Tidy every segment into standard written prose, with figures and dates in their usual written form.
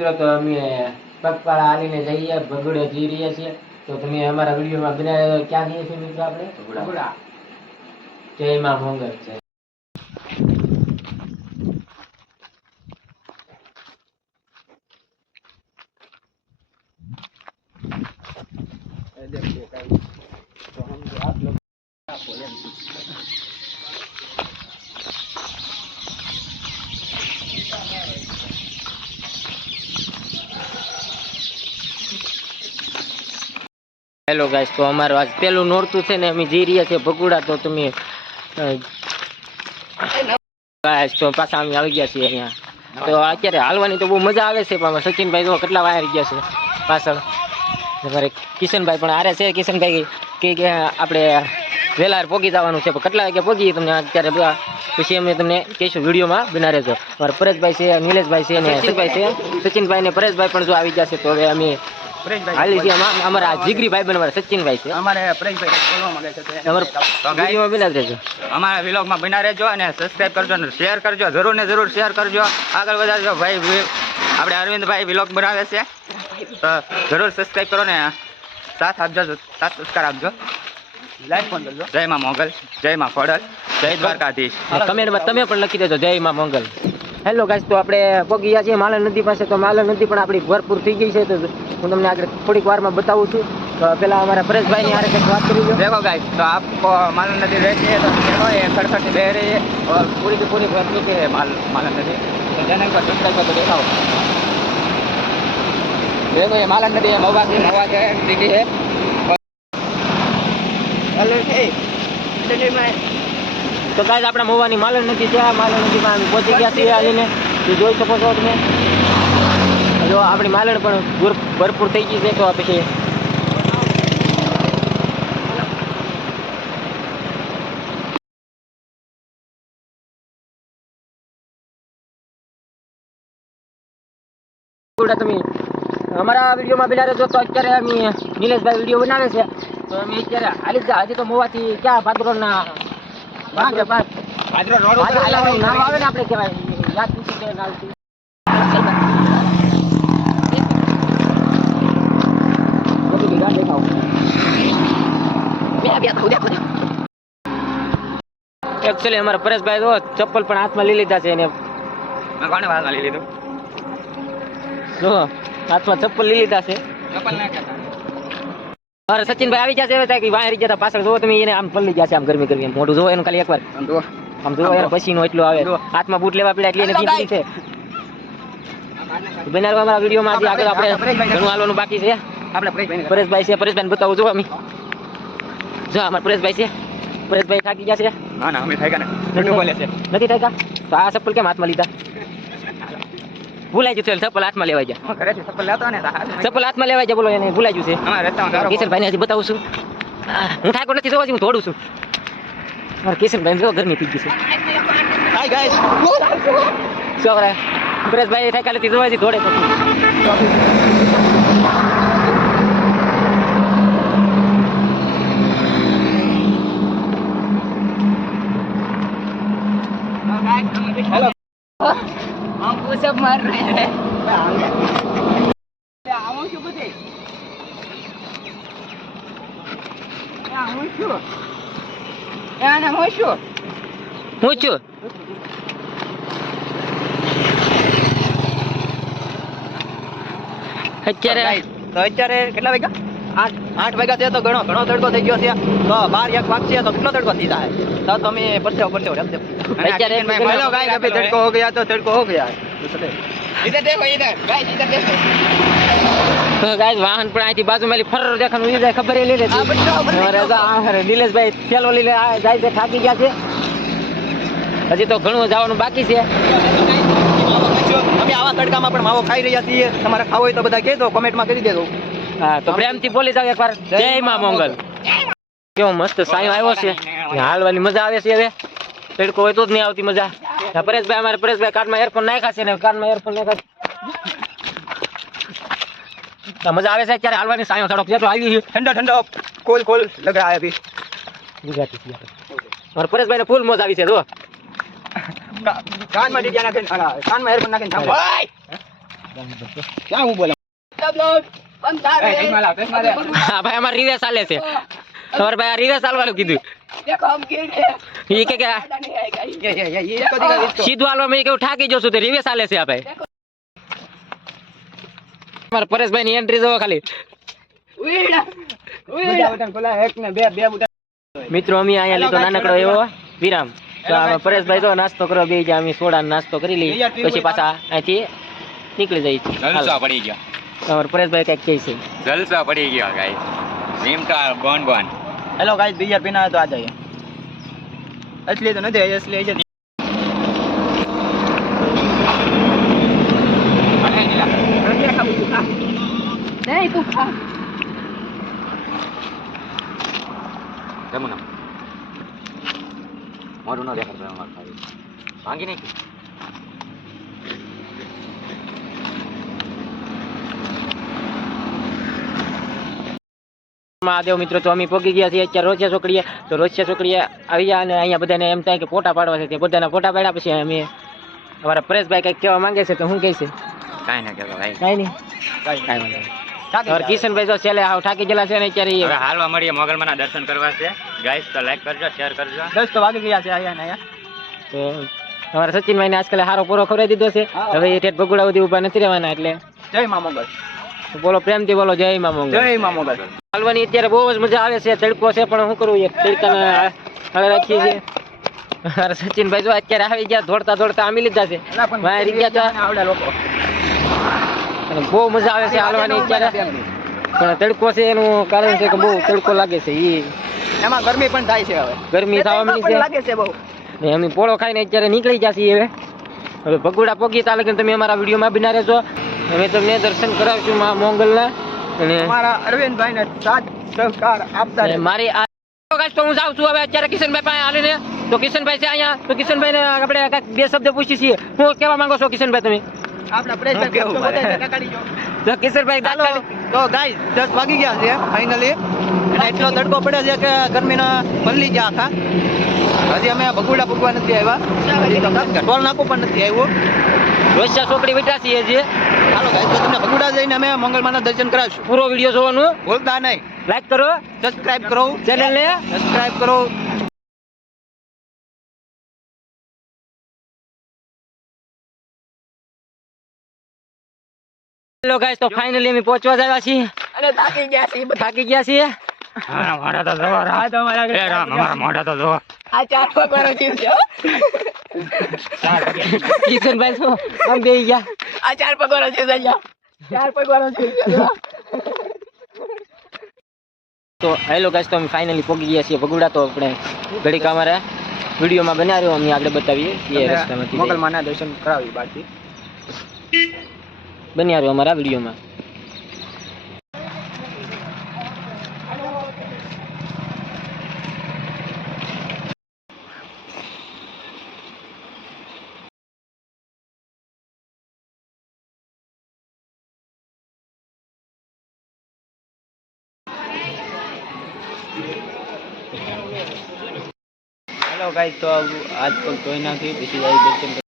મિત્રો તો અમે પગપાળા હાલીને જઈએ ભગોડે જઈ રહ્યા છીએ તો તમે અમારા વિડીયોમાં બનાવ્યા ક્યાં જઈએ છીએ મિત્રો આપણે ભગોડા જય માં મોંગલ છે હેલો ગાઈસ તો અમારું આજ પેલું નોરતું છે ને અમે જઈ રહ્યા છીએ ભગોડા તો તમે ગાઈસ તો પાછા અમે આવી ગયા છીએ અહીંયા તો અત્યારે હાલવાની તો બહુ મજા આવે છે પણ સચિનભાઈ તો કેટલા વાર ગયા છે પાછળ અમારે કિશનભાઈ પણ હારે છે કિશનભાઈ કે આપણે વહેલા પોગી જવાનું છે પણ કેટલા વાગે પોગીએ તમને અત્યારે પછી અમે તમને કહીશું વિડીયોમાં બના રહેજો અમારા પરેશભાઈ છે નિલેશભાઈ છે અને સચિનભાઈ છે સચિનભાઈ ને પરેશભાઈ પણ જો આવી જશે તો હવે અમે હાલી છે અમારા જીગરી ભાઈ બન અમારા સચિનભાઈ છે અમારે પરેશભાઈ બોલવા માંગે છે વિડીયોમાં બના રહેજો અમારા વ્લોગમાં બના રહેજો અને સબસ્ક્રાઇબ કરજો અને શેર કરજો જરૂર ને જરૂર શેર કરજો આગળ વધારજો ભાઈ આપણે અરવિંદભાઈ વ્લોગ બનાવે છે તો જરૂર સબસ્ક્રાઇબ કરો ને સાથ આપજો સાથ સબસ્કાર આપજો લાઈક પણ કરજો જય માં મોગલ જય માં ખોડલ જય દ્વારકાધીશ કમેન્ટમાં તમે પણ લખી દેજો જય માં મોગલ હેલો ગાઈસ તો આપણે પહોંચી ગયા છીએ માલણ નદી પાસે તો માલણ નદી પણ આપણી ભરપૂર થઈ ગઈ છે તો હું તમને આગળ થોડીક વારમાં બતાવું છું તો પહેલાં અમારા પરેશભાઈની હારે કંઈક વાત કરી દેખો गाइस तो आपको मालन नदी रहती है तो देखो ये खड़खड़ बह रही है और पूरी की पूरी भरती है मालन नदी तो चैनल को सब्सक्राइब करके देखो देखो ये मालन नदी है महुआ के सिटी है તો ગાઈસ આપણે મહુવાની માલણ નદી છે માલણ નદીમાં અમે પહોંચી ગયા છીએ હાલીને તો જોઈ શકો છો તમે જો આપણી માલણ પણ ભરપૂર થઈ ગઈ છે તો પછી તમે અમારા વિડીયોમાં બિલા રહેજો તો અત્યારે અમે નિલેશભાઈ વિડીયો બનાવે છે તો અમે અત્યારે હાલી જ હજી તો મોવાથી ક્યાં ભાદરોના ભાદરો રોડ નામ આવે ને આપણે કહેવાય યાદ પૂછી કે નાલથી એકચ્યુઅલી અમારા પરેશભાઈ તો ચપ્પલ પણ હાથમાં લઈ લીધા છે એને કોને હાથમાં લઈ લીધું જો હાથમાં ચપ્પલ લઈ લીધા છે અરે સચિનભાઈ આવી જશે કે બહાર જતા પાછળ જોવો તમે એને આમ પલ્લી ગયા છે આમ ગરમી ગરમી મોઢું જોવો એનું ખાલી એકવાર આમ જોવો એને પસીનો એટલો આવે હાથમાં બૂટ લેવા પડ્યા એટલે એને પીધી છે બનાવવા અમારા વિડીયોમાં આજે આગળ આપણે ઘણું હાલવાનું બાકી છે આપણે પરેશભાઈ છે પરેશભાઈને બતાવું જો અમે જો અમારા પરેશભાઈ છે પરેશભાઈ થાકી ગયા છે ના ના અમે થાક્યા નથી બોલે છે નથી થાક્યા તો આ ચપ્પલ કેમ હાથમાં લીધા ભૂલાઈ ગયું ચપ્પલ હાથમાં લેવાઈ ગયા ચપ્પલ હાથમાં લેવાઈ ગયા બોલો એને ભૂલાઈ ગયું છે કિશનભાઈ ને હજી બતાવું છું હું ઠાકોર નથી જોવા હું થોડું છું મારે કિશનભાઈ જો ગરમી થઈ ગઈ છે હાય ગાઈસ છોકરા પરેશભાઈ ઠાકા નથી જોવા દોડે હેલો हमको सब मार रहे हैं आऊं છું બધે આવું છું આના હું છું અત્યારે કેટલા વાગ્યા 8 વાગ્યા છે તો ઘણો તડકો થઈ ગયો છે તો 12 1 વાગશે તો કેટલો તડકો થઈ જાય તો તમે પરસેવો અત્યારે हेलो गाइस अभी तड़को हो गया तो तड़को हो गया इधर देखो इधर गाइस इधर देखो तो गाइस वाहन પણ આથી બાજુમાં ફર દેખાનું ઈ જાય ખબર લે લે અરે નિલેશભાઈ થેલો લઈને જાય છે થાકી ગયા છે હજી તો ઘણું જવાનું બાકી છે અમે આવા તડકામાં પણ માવો ખાઈ રહ્યા છીએ તમારે ખાવો હોય તો બધા કહેજો કમેન્ટમાં કરી દેજો હા તો પ્રેમથી બોલી જાવ એકવાર જય માં મોંગલ કેવો મસ્ત સાયો આવ્યો છે હાલવાની મજા આવે છે હવે તડકો હોય તો જ નહીં આવતી મજા પરેશભાઈ અમારે પરેશભાઈ કાનમાં એરફોન નાખ્યા છે ને કાનમાં એરફોન નાખ્યા મજા આવે છે અત્યારે હાલવાની સાયો થોડોક તો આવી છે ઠંડો કોલ લગા આવે અભી ગુજરાતી મારે પરેશભાઈને ફૂલ મોજ આવી છે જો કાનમાં ડીજા નાખીને કાનમાં એરફોન નાખીને ક્યાં હું બોલા હા ભાઈ અમારે રિવેસ ચાલે છે તમારે ભાઈ આ રિવેસ ચાલવાનું કીધું એ કે સીધું હાલવા મેં કેવું ઠાકી જશું તો રિવેસ ચાલે છે આ ભાઈ અમારે પરેશભાઈ ની એન્ટ્રી જોવો ખાલી મિત્રો અમે અહીંયા લીધો નાનકડો એવો વિરામ તો પરેશભાઈ તો નાસ્તો કરો બે ગયા અમે સોડા નાસ્તો કરી લઈ પછી પાછા અહીંથી નીકળી જાય જલસા પડી ગયા તમારે પરેશભાઈ કઈક કહે છે જલસા પડી ગયા ગાઈસ નિમકા બોન બોન હેલો ગાઈસ બીજા પીના તો આ જાય असली तो नहीं असली है नहीं तू खा જમુના મોઢું ન દેખાડ ભાઈ અમાર ખાઈ ભાંગી નહીં મહાદેવ મિત્રો તો અમે પહોંચી ગયા છીએ અત્યારે રોજિયા ચોકડીએ તો રોજિયા ચોકડીએ આવી ગયા અને અહીંયા બધાને એમ થાય કે ફોટા પાડવા છે તે બધાના ફોટા પાડ્યા પછી અમે અમારા પરેશભાઈ કંઈક કહેવા માંગે છે તો શું કહે છે કાંઈ ના કહેતો ભાઈ કાંઈ નહીં કાંઈ વાંધો નહીં કિશનભાઈ તો છેલ્લે હાવ ઠાકી ગયેલા છે ને અત્યારે હવે હાલવા મળીએ મોગલમાના દર્શન કરવા છે ગાઈસ તો લાઈક કરજો શેર કરજો 10 તો વાગી ગયા છે અહીંયા ને અહીંયા તો અમારા સચિનભાઈને આજકાલ હારો પૂરો ખવડાવી દીધો છે હવે એ ઠેઠ બગુડા સુધી ઊભા નથી રહેવાના એટલે જય મા મોગલ બોલો પ્રેમથી બોલો જય મા મોગલ જય મા મોગલ હાલવાની અત્યારે બહુ જ મજા આવે છે તડકો છે પણ શું કરવું યાર તડકાને હવે રાખીએ છીએ મારા સચિનભાઈ જો અત્યારે આવી ગયા દોડતા દોડતા આમી લીધા છે બહાર ગયા હતા આવડા લોકો અને બહુ મજા આવે છે હાલવાની અત્યારે પણ તડકો છે એનું કારણ છે કે બહુ તડકો લાગે છે એમાં ગરમી પણ થાય છે હવે ગરમી થવા મળી છે લાગે છે બહુ ને અમે પોળો ખાઈને અત્યારે નીકળી ગયા છીએ હવે ભગુડા પોગી તા લગીને તમે અમારા વિડીયોમાં બિના રહેજો અમે તમને દર્શન કરાવશું મા મોંગલના અને અમારા અરવિંદભાઈને સાથ સહકાર આપતા અને મારી આ તો હું જાઉં છું હવે અત્યારે કિશનભાઈ પાસે હાલીને તો કિશનભાઈ છે અહીંયા તો કિશનભાઈને આપણે કાંઈક બે શબ્દ પૂછી છીએ શું કહેવા માંગો છો કિશનભાઈ તમે આપણા પ્રેશર કેવું તો કિશનભાઈ ચાલો તો ગાઈસ 10 વાગી ગયા છે ફાઇનલી અને એટલો તડકો પડે છે કે ગરમીના મલ્લી ગયા આખા હજી અમે ભગુડા પૂગવા નથી આવ્યા ટોલ નાકું પણ નથી આવ્યું રોજિયા ચોકડી બેઠા છીએ જે ચાલો ગાઈસ તો તમને ભગુડા જઈને અમે મંગળમાના દર્શન કરાવશું પૂરો વિડીયો જોવાનું ભૂલતા નહીં લાઈક કરો સબસ્ક્રાઇબ કરો ચેનલને સબસ્ક્રાઇબ કરો હેલો ગાઈસ તો ફાઇનલી અમે પહોંચવા જ આવ્યા છીએ અને થાકી ગયા છીએ મોઢા તો જોવો અમારા મોઢા તો જોવો આ 4 પગવાનો જીવ છે કિશનભાઈ શું આમ બેહી ગયા આ 4 પગવાનો જીવ છે 4 પગવાનો જીવ છે તો હેલો ગાઈસ તો અમે ફાઇનલી પહોંચી ગયા છીએ ભગુડા તો આપણે ઘડીક અમારા વિડીયોમાં બન્યા રહ્યો અમે આગળ બતાવીએ એ રસ્તામાંથી મંગળમાના દર્શન કરાવી બાકી બન્યા રહ્યો અમારા વિડીયોમાં હેલો ગાઈસ તો આજ પગ ધોઈ નાખી પછી જાય દર્શન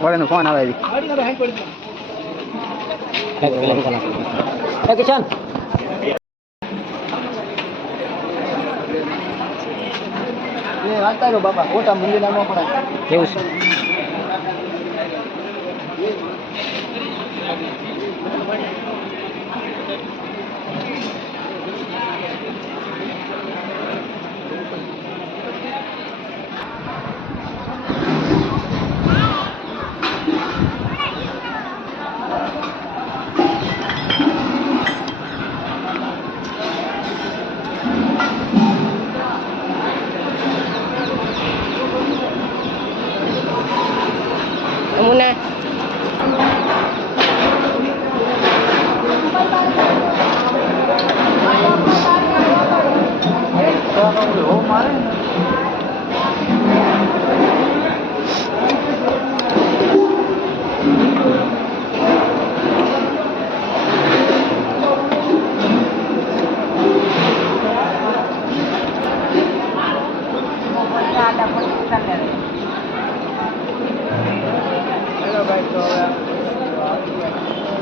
બોલેનો ફોન આવે છે કિશન એ વાંચતા રહ્યો બાપા ખોટા મંદિરના ન પડાય એવું છે ને